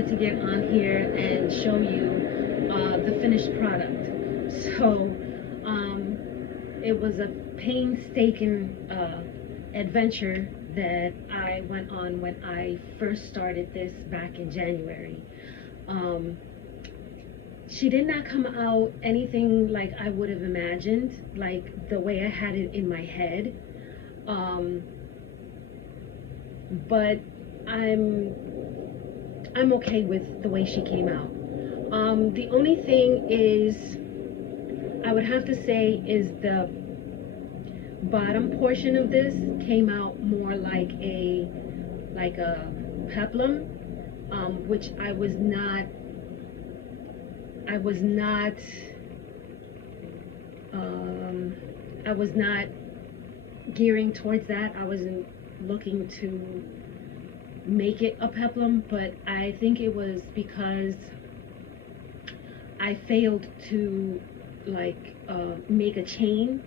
wanted to get on here and show you the finished product. So it was a painstaking adventure that I went on when I first started this back in January. She did not come out anything like I would have imagined, like the way I had it in my head. But I'm okay with the way she came out. The only thing is, I would have to say, is the bottom portion of this came out more like a peplum, which I was not gearing towards that. I wasn't looking to make it a peplum, but I think it was because I failed to make a chain.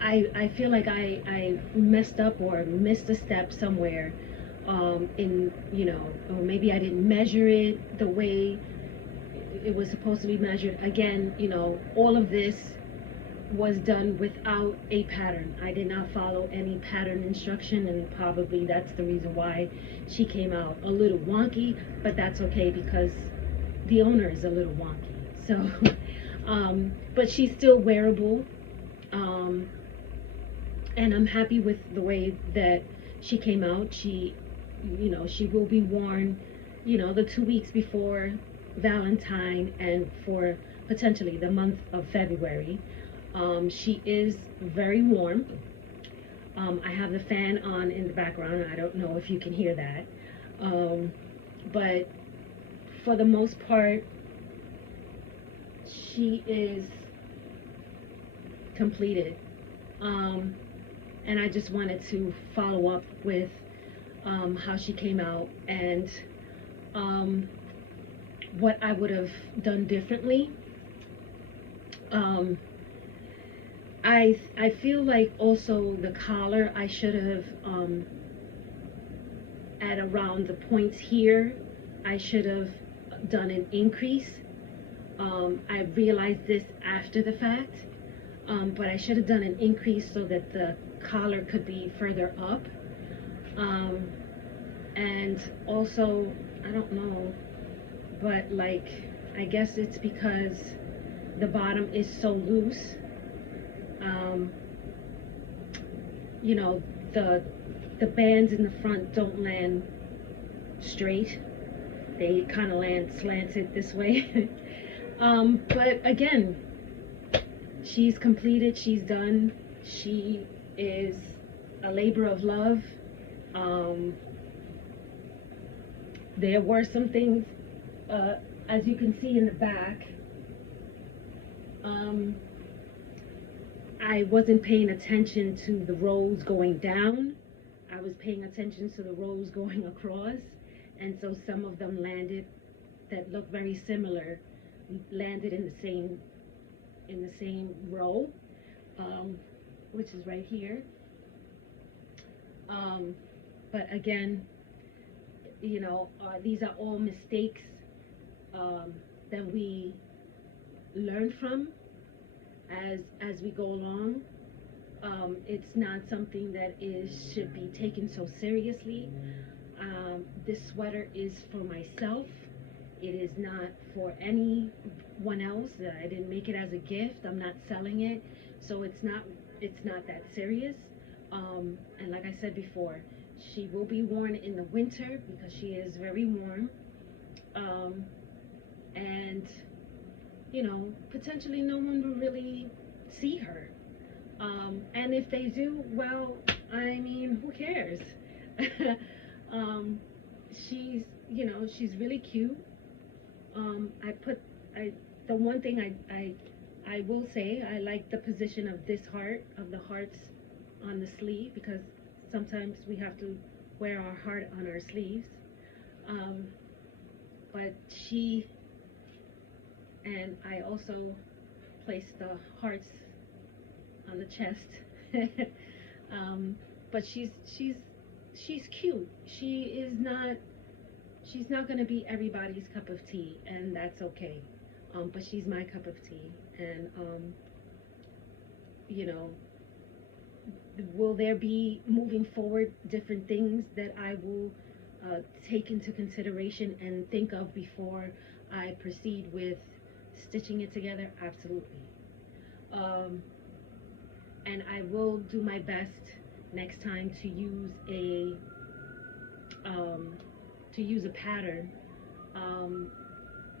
I feel like I messed up or missed a step somewhere, in, or maybe I didn't measure it the way it was supposed to be measured. Again, all of this was done without a pattern. I did not follow any pattern instruction, and probably that's the reason why she came out a little wonky, but that's okay because the owner is a little wonky. So, but she's still wearable, and I'm happy with the way that she came out. She will be worn, the 2 weeks before Valentine and for potentially the month of February. She is very warm. I have the fan on in the background. I don't know if you can hear that. But for the most part, she is completed. And I just wanted to follow up with how she came out and what I would have done differently. I feel like also the collar, I should have, at around the points here, I should have done an increase. I realized this after the fact, but I should have done an increase so that the collar could be further up. And also, I don't know, but I guess it's because the bottom is so loose. The bands in the front don't land straight. They kind of land slanted this way. But again, she's completed, she's done. She is a labor of love. There were some things, as you can see in the back, I wasn't paying attention to the rows going down. I was paying attention to the rows going across, and so some of them landed that look very similar, landed in the same row, which is right here. But again, these are all mistakes that we learn from as we go along. It's not something that should be taken so seriously. This sweater is for myself. It is not for anyone else. I didn't make it as a gift. I'm not selling it, so it's not that serious. And like I said before, she will be worn in the winter because she is very warm. And potentially no one will really see her. And if they do, well, I mean, who cares? She's really cute. The one thing I will say, I like the position of the hearts on the sleeve, because sometimes we have to wear our heart on our sleeves. But and I also placed the hearts on the chest. But she's she's cute. She's not gonna be everybody's cup of tea, and that's okay. But she's my cup of tea, and you know, will there be moving forward different things that I will take into consideration and think of before I proceed with stitching it together? Absolutely. Um, and I will do my best next time um, to use a pattern, um,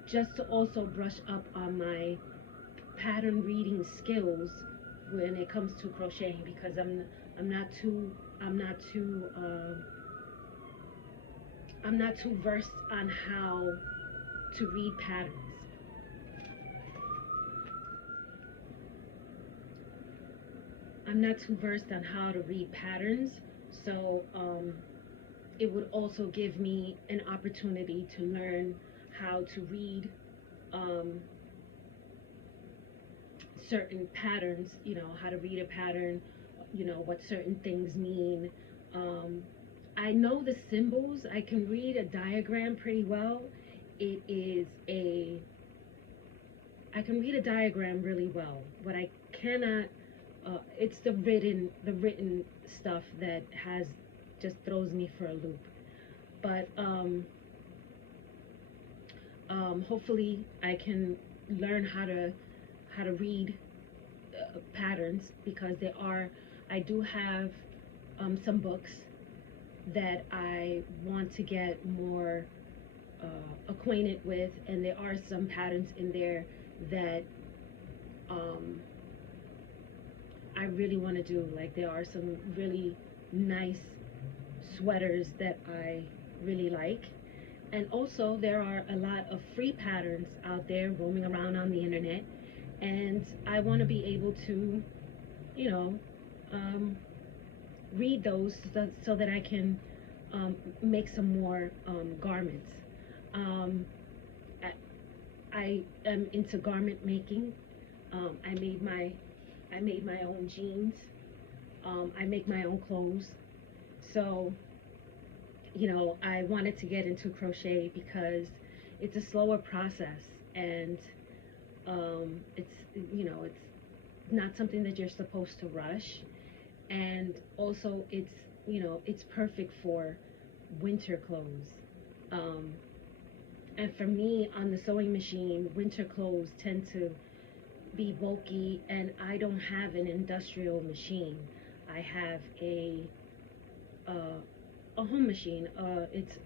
just to also brush up on my pattern reading skills when it comes to crocheting, because I'm not too I'm not too I'm not too versed on how to read patterns. I'm not too versed on how to read patterns, so it would also give me an opportunity to learn how to read um, certain patterns, how to read a pattern, what certain things mean. Um, I know the symbols. I can read a diagram pretty well. It is a, I can read a diagram really well. What I cannot, it's the written stuff that just throws me for a loop. But hopefully I can learn how to read patterns, because I do have some books that I want to get more acquainted with, and there are some patterns in there that um, I really want to do. Like, there are some really nice sweaters that I really like. And also, there are a lot of free patterns out there roaming around on the internet, and I want to be able to, you know, um, read those so that I can make some more garments. Um, I, I am into garment making. Um, I made my I made my own jeans. I make my own clothes. So, I wanted to get into crochet because it's a slower process, and it's not something that you're supposed to rush. And also, it's perfect for winter clothes. Um, and for me, on the sewing machine, winter clothes tend to be bulky, and I don't have an industrial machine. I have uh, a home machine.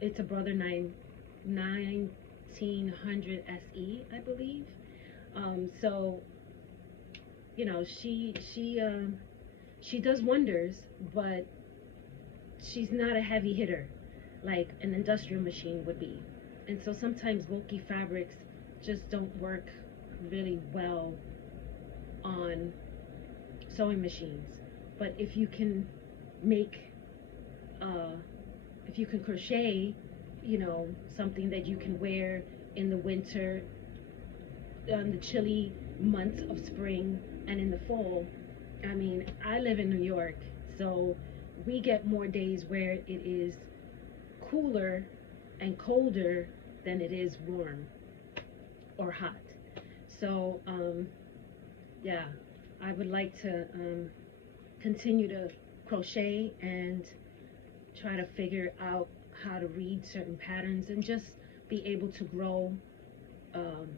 It's a Brother 1900 SE, I believe. So she does wonders, but she's not a heavy hitter like an industrial machine would be. And so sometimes bulky fabrics just don't work really well on sewing machines. But make, uh, if you can crochet, something that you can wear in the winter, the chilly months of spring, and in the fall. I mean, I live in New York, so we get more days where it is cooler and colder than it is warm or hot. So, yeah, I would like to continue to crochet and try to figure out how to read certain patterns and just be able to grow um,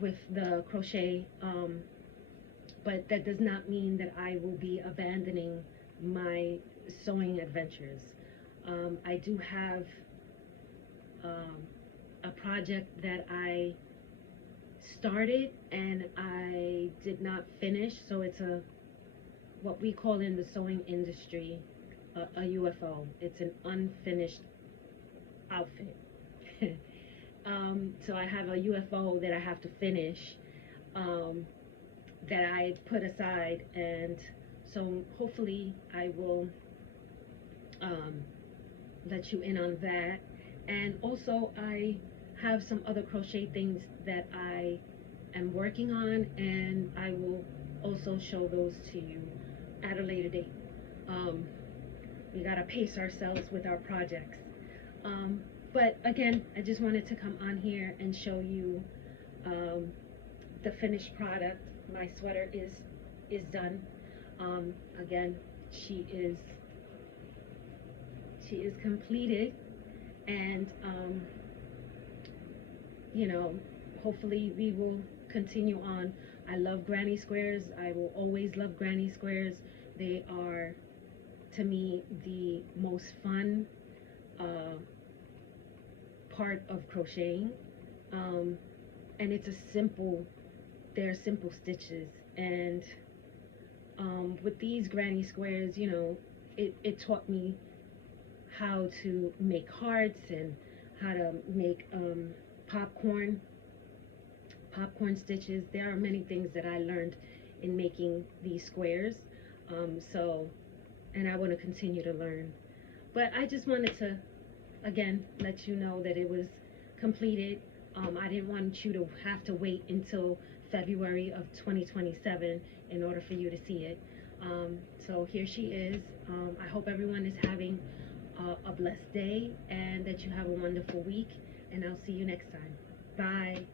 with the crochet. But that does not mean that I will be abandoning my sewing adventures. I do have um, a project that I started and I did not finish, so it's what we call in the sewing industry a UFO. It's an unfinished outfit. So I have a UFO that I have to finish, that I put aside, and so hopefully I will let you in on that. And also, I have some other crochet things that I am working on, and I will also show those to you at a later date. we gotta pace ourselves with our projects. But again, I just wanted to come on here and show you the finished product. My sweater is done. Again, she is completed, and you know, hopefully we will continue on. I love granny squares. I will always love granny squares. They are, to me, the most fun part of crocheting. And it's a simple, they're simple stitches. And with these granny squares, you know, it taught me how to make hearts and how to make popcorn stitches. There are many things that I learned in making these squares. And I want to continue to learn. But I just wanted to, again, let you know that it was completed. I didn't want you to have to wait until February of 2027 in order for you to see it. So here she is. I hope everyone is having a blessed day and that you have a wonderful week. And I'll see you next time. Bye.